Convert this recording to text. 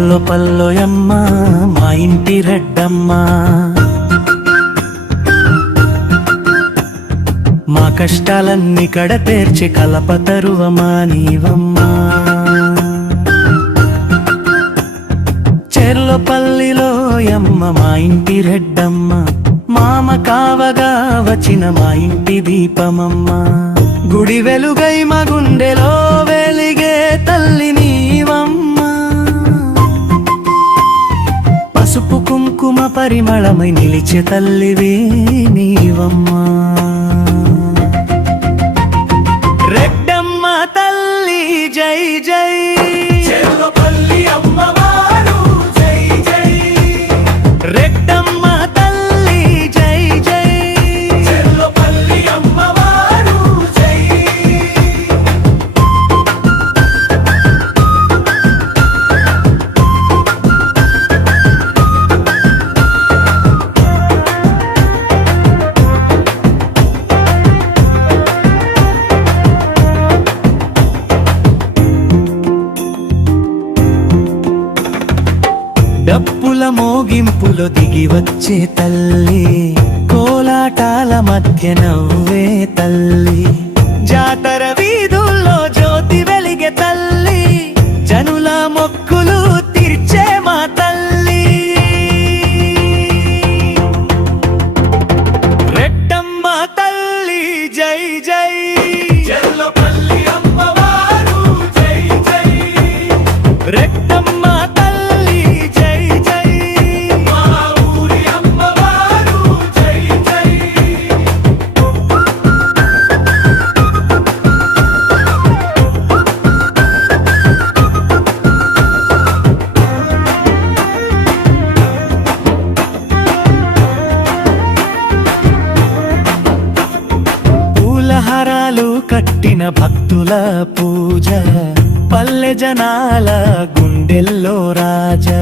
చెల్లో పల్లోయమ్మ మా ఇంటి రెడ్డమ్మ, మా కష్టాలన్నీ కడతేర్చి కలపతరువమా నీవమ్మా. చెర్లోపల్లిలోయమ్మ మా ఇంటి రెడ్డమ్మ, మామ కావగా వచ్చిన మా ఇంటి దీపమమ్మ. గుడి వెలుగై మా గుండెలో వెలిగే తల్లి నీవమ్మ, పసుపు కుంకుమ పరిమళమై నిలిచే తల్లివే నీవమ్మా. రెడ్డమ్మ తల్లి జై జై, చెర్లోపల్లి అమ్మవారు జై జై, రెడ్డమ్మ తల్లి జై జై, చెర్లోపల్లి అమ్మవారు జై. డప్పుల మోగింపులో దిగి వచ్చే తల్లి, కోలాటాల మధ్య నవ్వే తల్లి, జాతర వీధుల్లో జ్యోతి వెలిగే తల్లి, జనుల మొక్కులు తీర్చే మా తల్లి. రెడ్డమ్మ తల్లి జై జై, చెర్లోపల్లి అమ్మవారు జై జై, రెడ్డమ్మ తల్లి జై జై, మా ఊరి అమ్మవారు జై జై. పూలహారాలు కట్టిన భక్తుల పూజ, పల్లె జనాల గుండెల్లో రాజా.